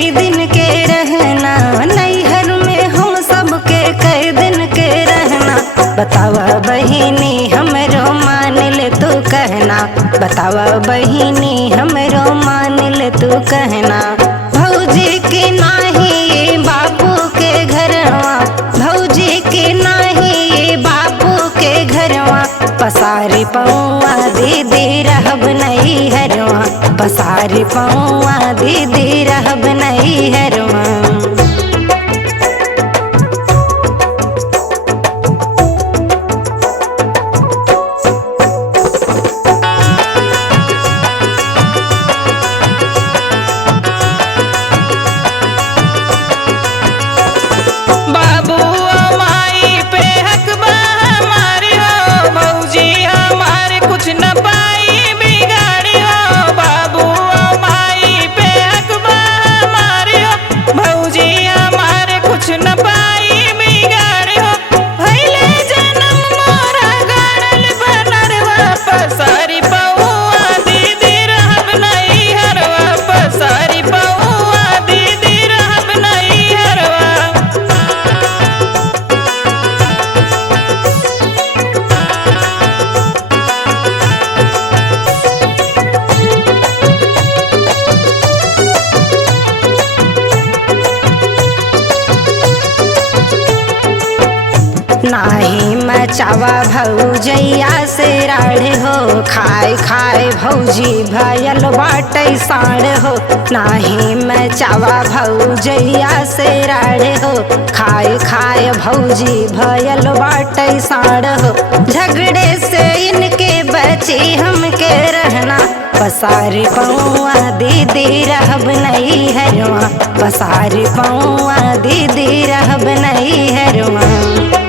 कई दिन के रहना, नैहर में हम सबके कई दिन के रहना। बतावा बहिनी हमरो मान ले तू कहना, बतावा बहिनी हमरो मान ले तू कहना। भौजी के नाही बापू के घरवा, भौजी के नाही बापू के घरवा। पसारी पौआ दीदी रहब नहीं हरवा, पसारी पौआ दीदी रहब नहीं हरवा। नाही मचावा भौजैया से राढ़ हो, खाए खाए भौजी भयल बाटे साढ़ हो। नाही मचावा भौजैया से राढ़ हो, खाए खाए भौजी भयल बाटे साढ़ हो। झगड़े से इनके बची हमके रहना, पसारी पौआ दीदी रहब नहीं हरवा, पसारी पौआ दीदी रहब नहीं हरवा।